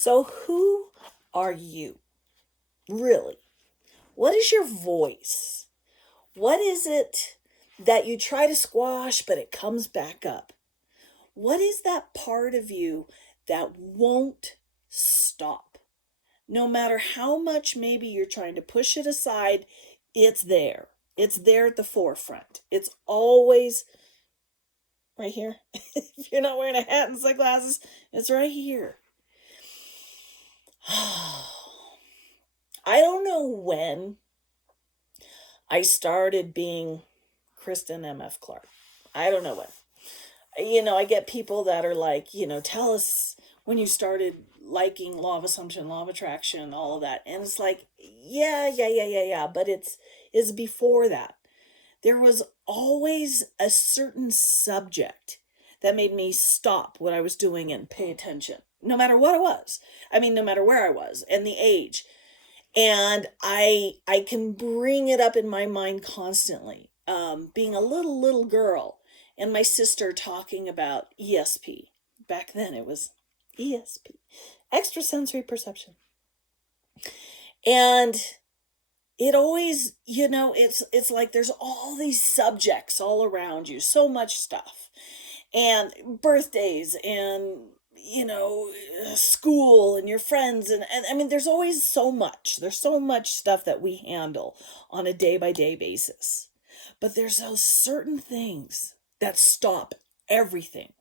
So, who are you? Really? What is your voice? What is it that you try to squash, but it comes back up? What is that part of you that won't stop? No matter how much maybe you're trying to push it aside, it's there. It's there at the forefront. It's always right here. If you're not wearing a hat and sunglasses, it's right here. I don't know when I started being Kristen M.F. Clark. I don't know when. I get people that are like, tell us when you started liking law of assumption, law of attraction, all of that. And it's like, yeah. But it's before that. There was always a certain subject that made me stop what I was doing and pay attention, no matter what it was. I mean, no matter where I was and the age. And I can bring it up in my mind constantly. Being a little girl and my sister talking about ESP. Back then it was ESP, extrasensory perception. And it always, it's like there's all these subjects all around you, so much stuff. And birthdays and school and your friends and I mean there's always so much. There's so much stuff that we handle on a day by day basis. But there's those certain things that stop everything.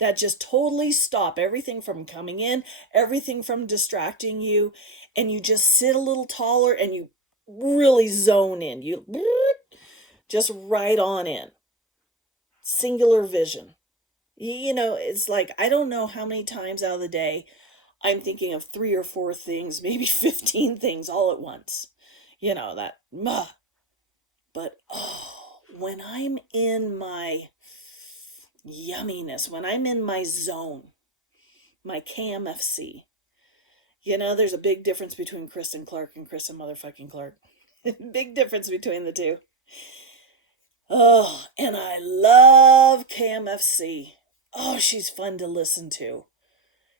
That just totally stop everything from coming in, everything from distracting you, and you just sit a little taller and you really zone in. You just right on in. Singular vision. It's like, I don't know how many times out of the day I'm thinking of 3 or 4 things, maybe 15 things all at once. That, but when I'm in my yumminess, when I'm in my zone, my KMFC, there's a big difference between Kristen Clark and Kristen motherfucking Clark. Big difference between the two. Oh, and I love KMFC. Oh, she's fun to listen to.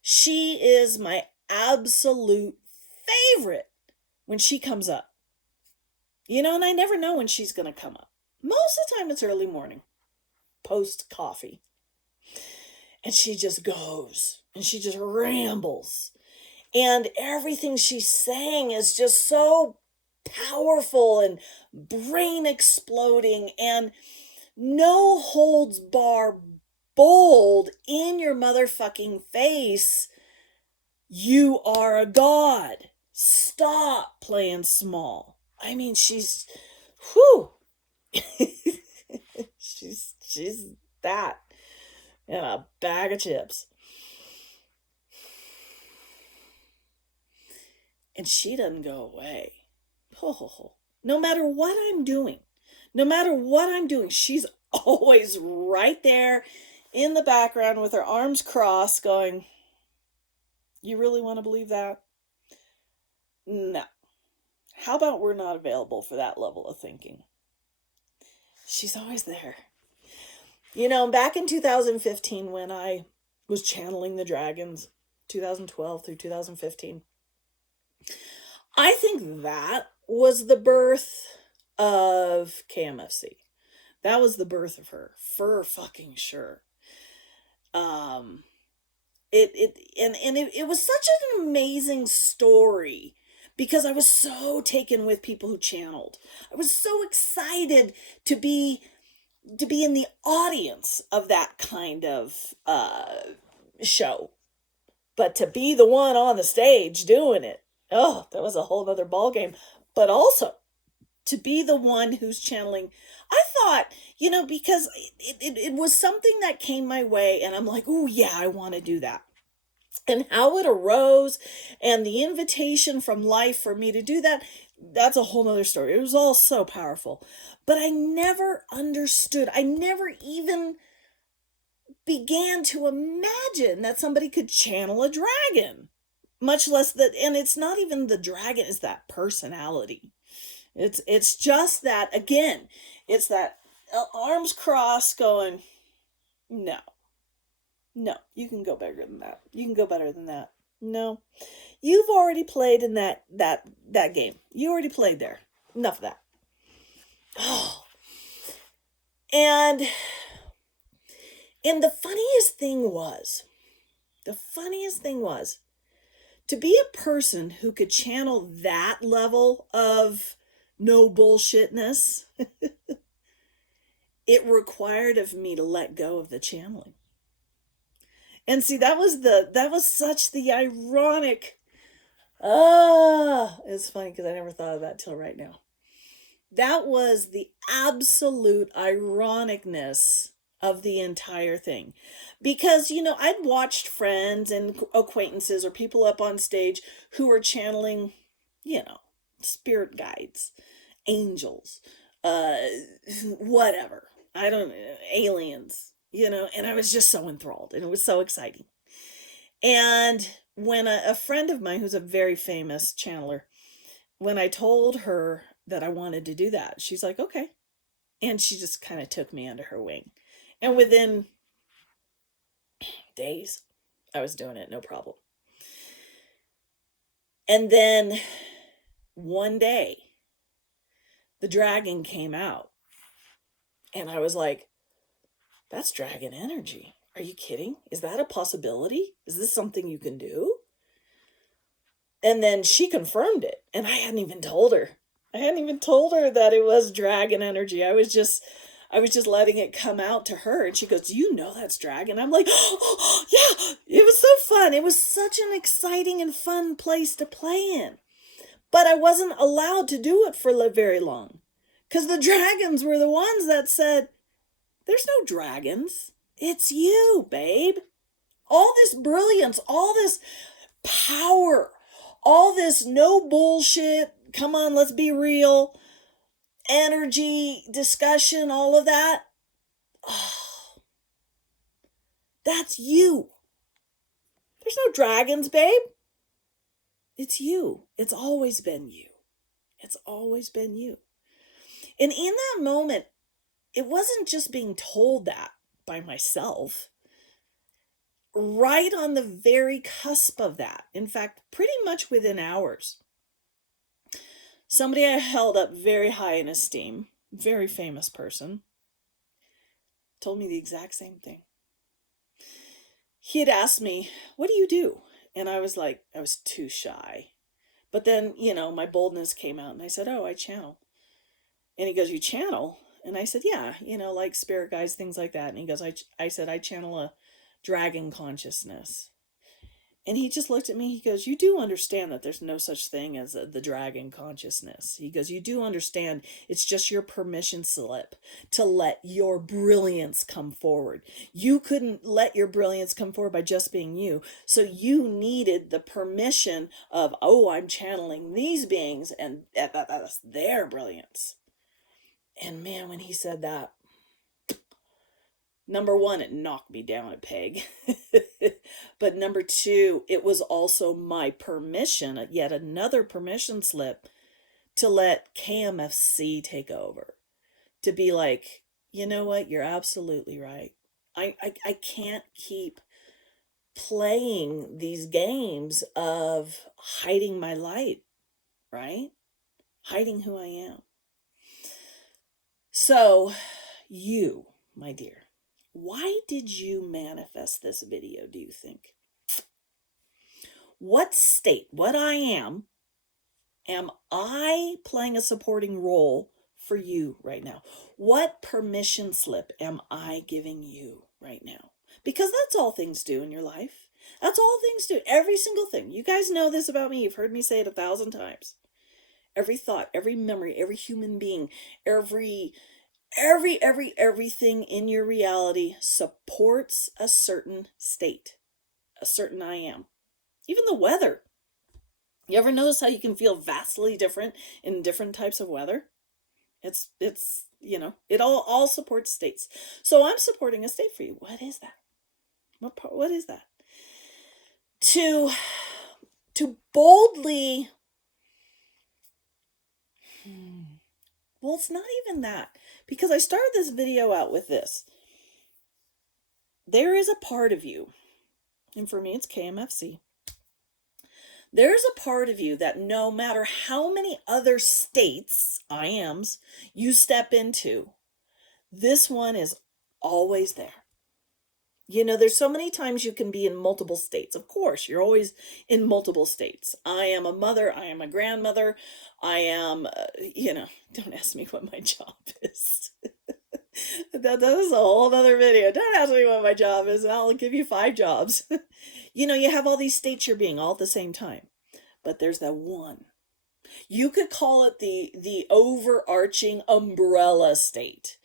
She is my absolute favorite when she comes up. And I never know when she's going to come up. Most of the time it's early morning, post coffee. And she just goes and she just rambles. And everything she's saying is just so powerful and brain exploding and no holds bar bold in your motherfucking face. You are a god. Stop playing small. I mean, she's she's that in a bag of chips. And she doesn't go away. No matter what I'm doing, she's always right there in the background with her arms crossed going, you really want to believe that? No. How about we're not available for that level of thinking? She's always there. Back in 2015 when I was channeling the dragons, 2012 through 2015, I think that was the birth of KMFC. That was the birth of her, for fucking sure. It was such an amazing story because I was so taken with people who channeled. I was so excited to be in the audience of that kind of show. But to be the one on the stage doing it, that was a whole other ballgame. But also to be the one who's channeling, I thought, because it was something that came my way and I'm like, oh yeah, I want to do that. And how it arose and the invitation from life for me to do that, that's a whole nother story. It was all so powerful. But I never understood. I never even began to imagine that somebody could channel a dragon. Much less that, and it's not even the dragon, it's that personality. It's just that, again, it's that arms crossed going, no, you can go bigger than that. You can go better than that. No. You've already played in that game. You already played there. Enough of that. Oh. And the funniest thing was, to be a person who could channel that level of no bullshitness, it required of me to let go of the channeling. And see, that was such the ironic, it's funny because I never thought of that till right now. That was the absolute ironicness of the entire thing. Because, I'd watched friends and acquaintances or people up on stage who were channeling, spirit guides, angels, whatever. I don't know, aliens, and I was just so enthralled and it was so exciting. And when a friend of mine who's a very famous channeler, when I told her that I wanted to do that, she's like, okay. And she just kind of took me under her wing. And within days, I was doing it, no problem. And then one day, the dragon came out. And I was like, that's dragon energy. Are you kidding? Is that a possibility? Is this something you can do? And then she confirmed it. And I hadn't even told her. That it was dragon energy. I was just letting it come out to her. And she goes, do you know that's dragon? I'm like, oh, yeah, it was so fun. It was such an exciting and fun place to play in. But I wasn't allowed to do it for very long. Because the dragons were the ones that said, there's no dragons. It's you, babe. All this brilliance, all this power, all this no bullshit, come on, let's be real, energy, discussion, all of that. Oh, that's you. There's no dragons, babe. It's you. It's always been you. It's always been you. And in that moment, it wasn't just being told that by myself. Right on the very cusp of that, in fact, pretty much within hours, somebody I held up very high in esteem, very famous person, told me the exact same thing. He had asked me, what do you do? And I was like, I was too shy. But then, my boldness came out and I said, oh, I channel. And he goes, you channel? And I said, yeah, like spirit guides, things like that. And he goes, I said, I channel a dragon consciousness. And he just looked at me. He goes, you do understand that there's no such thing as the dragon consciousness. He goes, you do understand it's just your permission slip to let your brilliance come forward. You couldn't let your brilliance come forward by just being you. So you needed the permission of, oh, I'm channeling these beings and that's their brilliance. And man, when he said that, number one, it knocked me down a peg. But number two, it was also my permission, yet another permission slip, to let KMFC take over. To be like, you know what, you're absolutely right. I can't keep playing these games of hiding my light, right? Hiding who I am. So, you, my dear, why did you manifest this video, do you think? What state, what I am I playing a supporting role for you right now? What permission slip am I giving you right now? Because that's all things do in your life. That's all things do. Every single thing. You guys know this about me. You've heard me say it 1,000 times. Every thought, every memory, every human being, everything in your reality supports a certain state, a certain I am. Even the weather. You ever notice how you can feel vastly different in different types of weather? It's it all supports states. So I'm supporting a state for you. What is that? What is that? To boldly, well, it's not even that. Because I started this video out with this. There is a part of you, and for me it's KMFC, There's a part of you that no matter how many other states, I ams, you step into, this one is always there. There's so many times you can be in multiple states. Of course, you're always in multiple states. I am a mother, I am a grandmother, I am, don't ask me what my job is. That is a whole other video. Don't ask me what my job is, and I'll give you 5 jobs. You have all these states you're being all at the same time. But there's that one. You could call it the overarching umbrella state.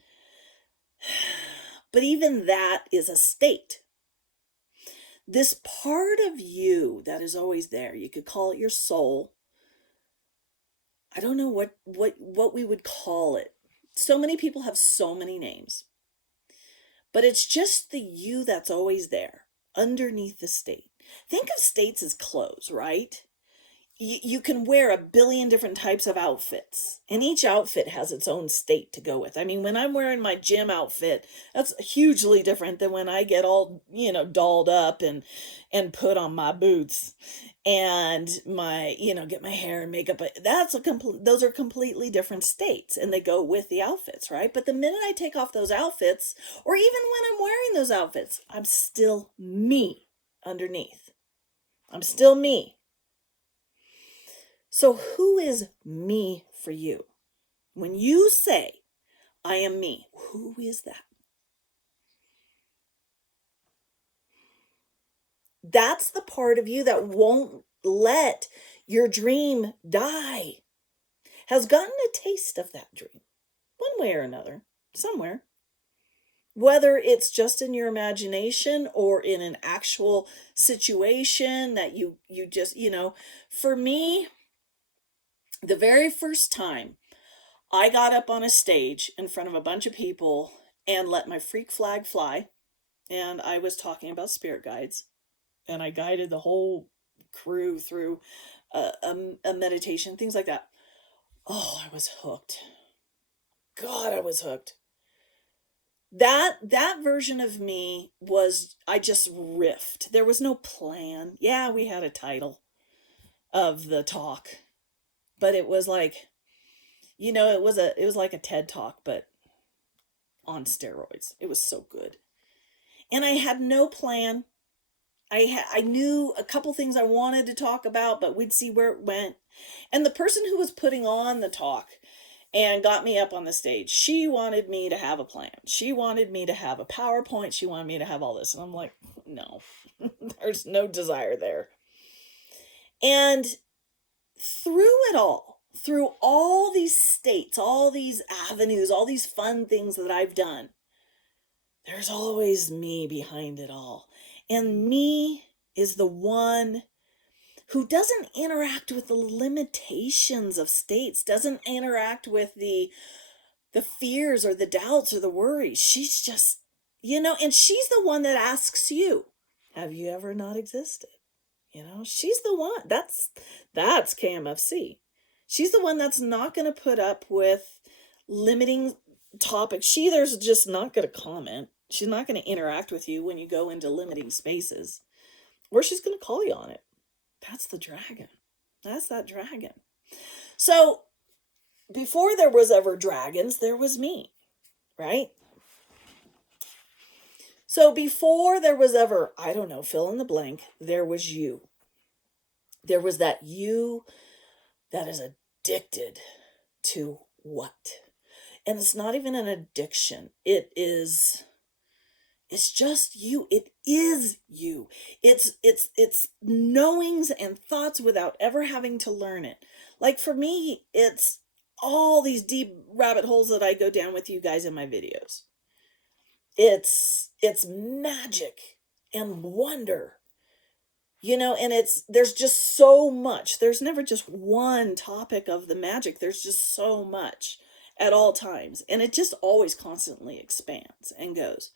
But even that is a state. This part of you that is always there, you could call it your soul. I don't know what we would call it. So many people have so many names. But it's just the you that's always there, underneath the state. Think of states as clothes, right? You can wear a billion different types of outfits, and each outfit has its own state to go with. I mean, when I'm wearing my gym outfit, that's hugely different than when I get all, dolled up and put on my boots and my, get my hair and makeup. Those are completely different states, and they go with the outfits, right? But the minute I take off those outfits, or even when I'm wearing those outfits, I'm still me underneath. I'm still me. So who is me for you? When you say, I am me, who is that? That's the part of you that won't let your dream die. Has gotten a taste of that dream, one way or another, somewhere. Whether it's just in your imagination or in an actual situation that you just, for me, the very first time I got up on a stage in front of a bunch of people and let my freak flag fly, and I was talking about spirit guides, and I guided the whole crew through a meditation, things like that. Oh, I was hooked. God, I was hooked. That version of me was, I just riffed. There was no plan. Yeah, we had a title of the talk, but it was like, it was like a TED Talk, but on steroids. It was so good. And I had no plan. I knew a couple things I wanted to talk about, but we'd see where it went. And the person who was putting on the talk and got me up on the stage, she wanted me to have a plan. She wanted me to have a PowerPoint. She wanted me to have all this. And I'm like, no, there's no desire there. And through it all, through all these states, all these avenues, all these fun things that I've done, there's always me behind it all. And me is the one who doesn't interact with the limitations of states, doesn't interact with the fears or the doubts or the worries. She's just, and she's the one that asks you, have you ever not existed? She's the one. That's KMFC. She's the one that's not going to put up with limiting topics. There's just not going to comment. She's not going to interact with you when you go into limiting spaces, or she's going to call you on it. That's the dragon. That's that dragon. So before there was ever dragons, there was me, right? So before there was ever, I don't know, fill in the blank, there was you. There was that you that is addicted to what? And it's not even an addiction. It's just you. It is you. It's knowings and thoughts without ever having to learn it. Like for me, it's all these deep rabbit holes that I go down with you guys in my videos. It's magic and wonder. And there's just so much. There's never just one topic of the magic. There's just so much at all times. And it just always constantly expands and goes.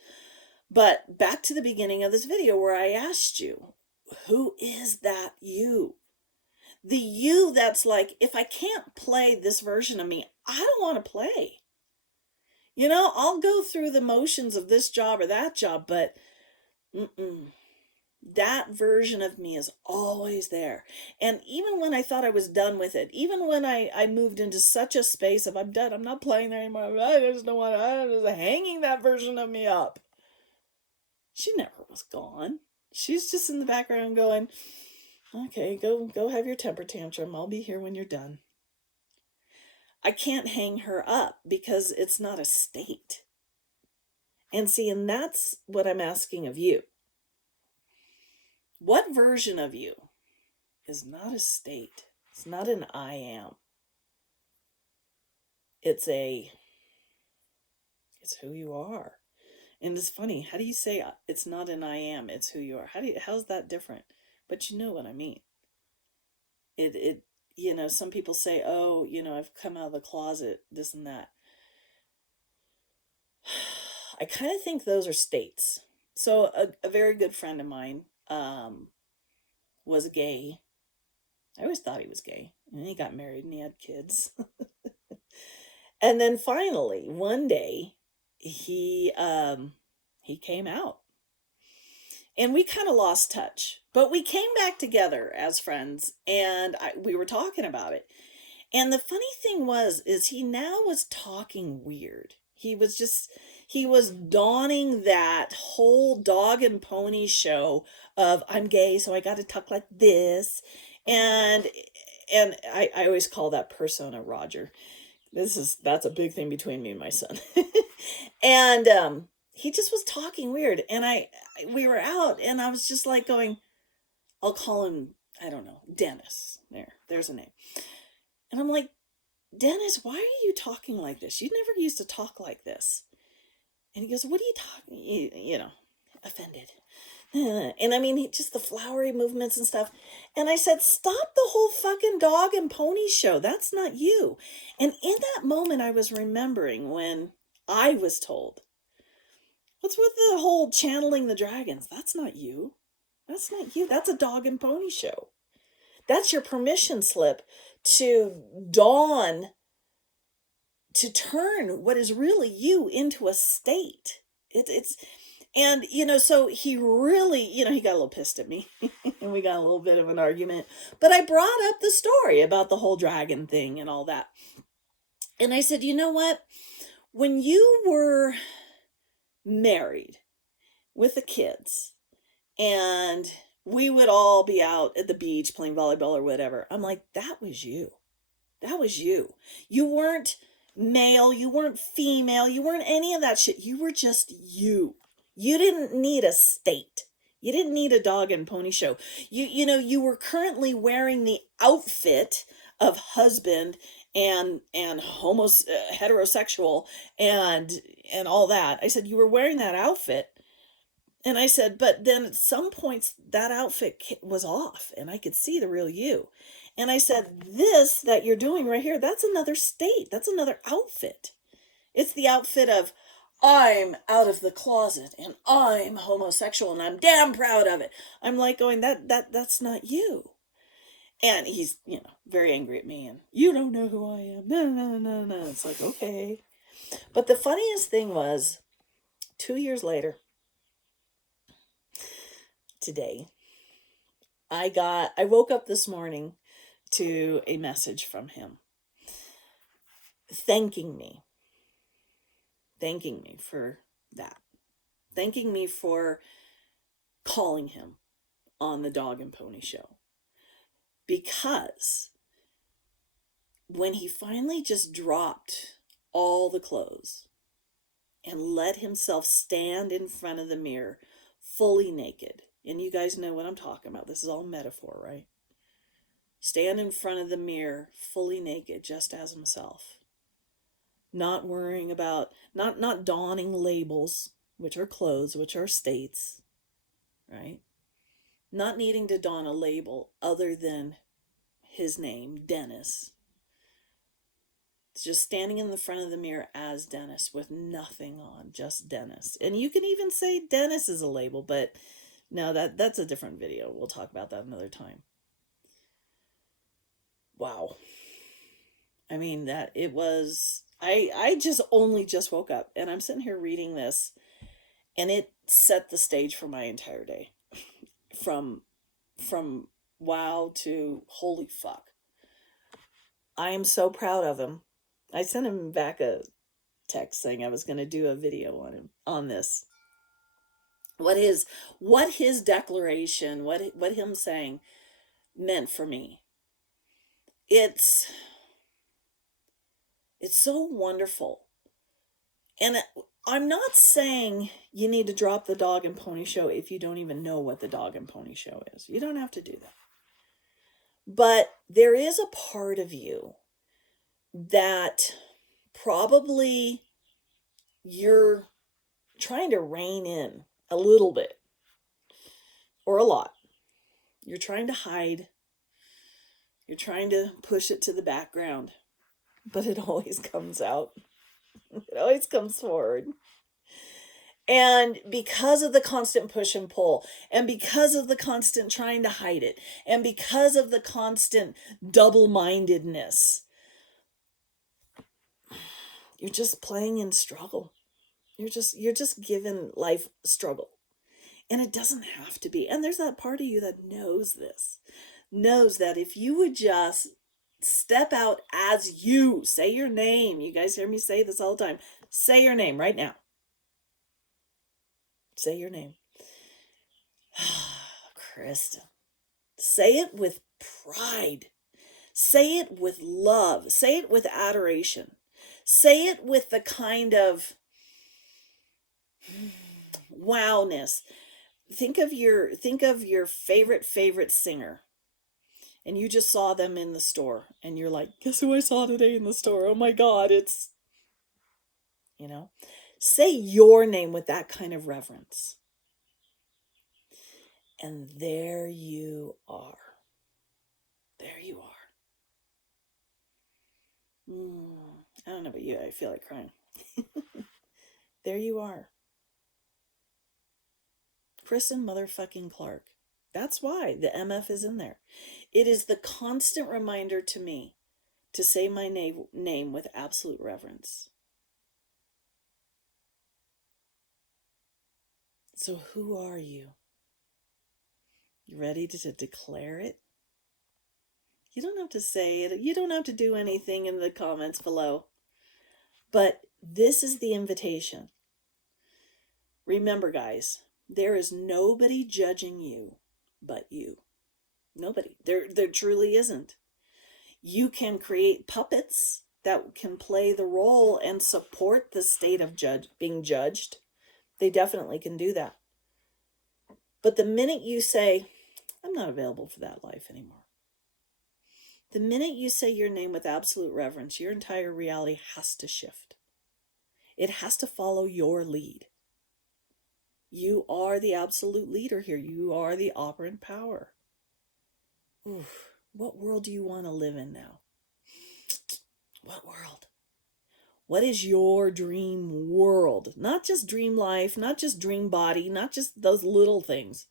But back to the beginning of this video where I asked you, who is that you? The you that's like, if I can't play this version of me, I don't want to play. I'll go through the motions of this job or that job, but That version of me is always there. And even when I thought I was done with it, even when I moved into such a space of I'm done, I'm not playing there anymore, I just don't want to, I'm just hanging that version of me up. She never was gone. She's just in the background going, okay, go have your temper tantrum. I'll be here when you're done. I can't hang her up because it's not a state. And see, and that's what I'm asking of you. What version of you is not a state? It's not an I am. It's who you are. And it's funny, how do you say it's not an I am, it's who you are? How's that different? But you know what I mean. It some people say, oh, I've come out of the closet, this and that. I kind of think those are states. So a very good friend of mine was gay. I always thought he was gay. And he got married and he had kids. And then finally, one day, he came out. And we kind of lost touch. But we came back together as friends, and we were talking about it. And the funny thing is he now was talking weird. He was donning that whole dog and pony show of I'm gay, so I got to talk like this. And I always call that persona Roger. That's a big thing between me and my son. And he just was talking weird. And we were out, and I was just like going, I'll call him, I don't know, Dennis. There's a name. And I'm like, Dennis, why are you talking like this? You never used to talk like this. And he goes, what are you talking, offended. And I mean, just the flowery movements and stuff. And I said, stop the whole fucking dog and pony show. That's not you. And in that moment, I was remembering when I was told, what's with the whole channeling the dragons? That's not you. That's not you. That's a dog and pony show. That's your permission slip to turn what is really you into a state. And, so he really, he got a little pissed at me and we got a little bit of an argument, but I brought up the story about the whole dragon thing and all that. And I said, you know what? When you were married with the kids and we would all be out at the beach playing volleyball or whatever, I'm like, that was you. That was you. You weren't male. You weren't female. You weren't any of that shit. You were just you. You didn't need a state. You didn't need a dog and pony show. You were currently wearing the outfit of husband and heterosexual and all that. I said, you were wearing that outfit. And I said, but then at some points that outfit was off and I could see the real you. And I said, this that you're doing right here, that's another state. That's another outfit. It's the outfit of, I'm out of the closet and I'm homosexual and I'm damn proud of it. I'm like going, that's not you. And he's, very angry at me and you don't know who I am. No. It's like, okay. But the funniest thing was 2 years later, today, I woke up this morning to a message from him thanking me for that, thanking me for calling him on the dog and pony show, because when he finally just dropped all the clothes and let himself stand in front of the mirror fully naked, and you guys know what I'm talking about, this is all metaphor, right? Stand in front of the mirror fully naked, just as himself. Not worrying about, not donning labels, which are clothes, which are states, right? Not needing to don a label other than his name, Dennis. It's just standing in the front of the mirror as Dennis with nothing on, just Dennis. And you can even say Dennis is a label, but no, that's a different video. We'll talk about that another time. Wow. I mean, I just woke up and I'm sitting here reading this and it set the stage for my entire day. from wow to holy fuck. I am so proud of him. I sent him back a text saying I was going to do a video on him on this. What his declaration, what him saying meant for me. It's so wonderful. And I'm not saying you need to drop the Dog and Pony Show if you don't even know what the Dog and Pony Show is. You don't have to do that. But there is a part of you that probably you're trying to rein in a little bit or a lot. You're trying to hide. You're trying to push it to the background, but it always comes out. It always comes forward. And because of the constant push and pull, and because of the constant trying to hide it, and because of the constant double-mindedness, you're just playing in struggle. You're just given life struggle. And it doesn't have to be. And there's that part of you that knows this. Knows that if you would just step out as you, say your name. You guys hear me say this all the time. Say your name right now. Say your name. Kristen. Say it with pride. Say it with love. Say it with adoration. Say it with the kind of wowness. Think of your favorite singer. And you just saw them in the store. And you're like, guess who I saw today in the store? Oh my God, it's, Say your name with that kind of reverence. And there you are. There you are. I don't know about you. I feel like crying. There you are. Kristen motherfucking Clark. That's why the MF is in there. It is the constant reminder to me to say my name with absolute reverence. So who are you? You ready to declare it? You don't have to say it. You don't have to do anything in the comments below. But this is the invitation. Remember, guys, there is nobody judging you but you. Nobody. There truly isn't. You can create puppets that can play the role and support the state of being judged. They definitely can do that. But the minute you say, I'm not available for that life anymore. The minute you say your name with absolute reverence, your entire reality has to shift. It has to follow your lead. You are the absolute leader here. You are the operant power. Oof, what world do you want to live in now? What world? What is your dream world? Not just dream life, not just dream body, not just those little things.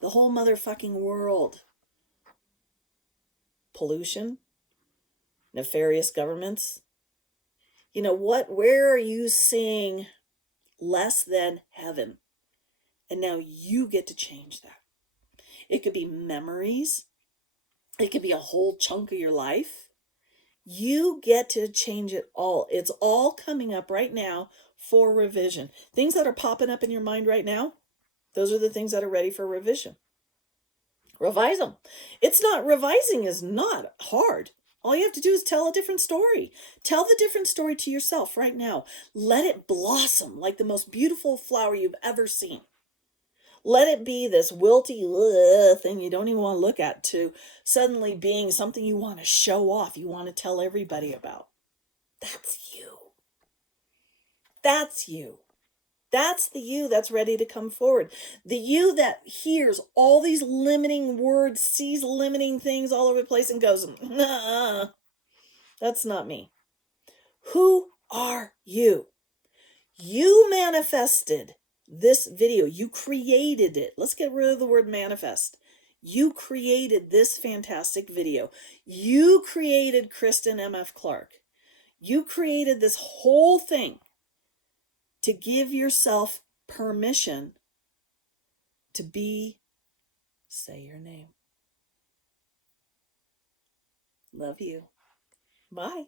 The whole motherfucking world. Pollution, nefarious governments. Where are you seeing less than heaven? And now you get to change that. It could be memories. It could be a whole chunk of your life. You get to change it all. It's all coming up right now for revision. Things that are popping up in your mind right now, those are the things that are ready for revision. Revise them. Revising is not hard. All you have to do is tell a different story. Tell the different story to yourself right now. Let it blossom like the most beautiful flower you've ever seen. Let it be this wilty thing you don't even want to look at to suddenly being something you want to show off, you want to tell everybody about. That's you. That's you. That's the you that's ready to come forward. The you that hears all these limiting words, sees limiting things all over the place and goes, nah, that's not me. Who are you? You manifested this video. You created it. Let's get rid of the word manifest. You created this fantastic video. You created Kristen MF Clark. You created this whole thing to give yourself permission to be say your name. Love you. Bye.